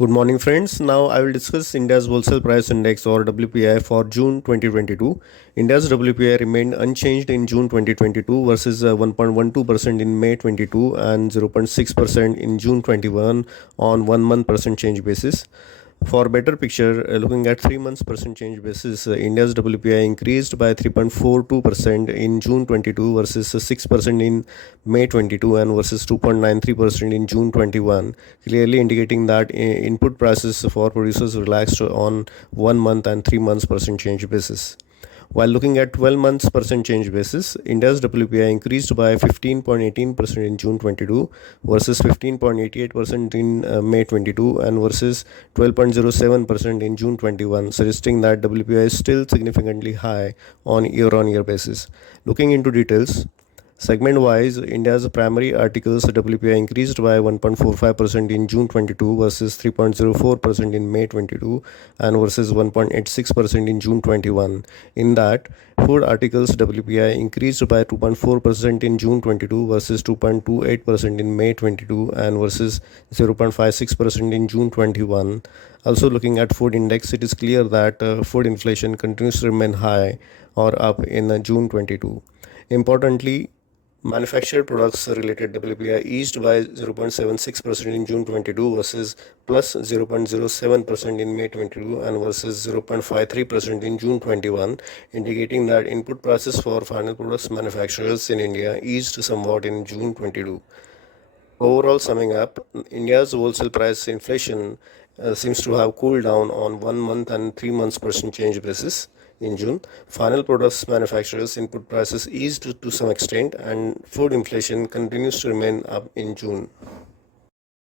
Good morning, friends. Now I will discuss India's Wholesale Price Index or WPI for June 2022. India's WPI remained unchanged in June 2022 versus 1.12% in May 22 and 0.6% in June 21 on 1 month percent change basis. For better picture, looking at 3 months percent change basis, India's WPI increased by 3.42% in June 22 versus 6% in May 22 and versus 2.93% in June 21, clearly indicating that input prices for producers relaxed on 1 month and 3 months percent change basis. While looking at 12 months percent change basis, India's WPI increased by 15.18% in June 22 versus 15.88% in May 22 and versus 12.07% in June 21, suggesting that WPI is still significantly high on year basis. Looking into details, segment-wise, India's primary articles WPI increased by 1.45% in June 22 versus 3.04% in May 22 and versus 1.86% in June 21. In that, food articles WPI increased by 2.4% in June 22 versus 2.28% in May 22 and versus 0.56% in June 21. Also looking at food index, it is clear that food inflation continues to remain high or up in June 22. Importantly, manufactured products related WPI eased by 0.76% in June 22 versus plus 0.07% in May 22 and versus 0.53% in June 21, indicating that input prices for final products manufacturers in India eased somewhat in June 22. Overall, summing up, India's wholesale price inflation seems to have cooled down on 1 month and 3 months percent change basis in June. Final products manufacturers' input prices eased to some extent, and food inflation continues to remain up in June.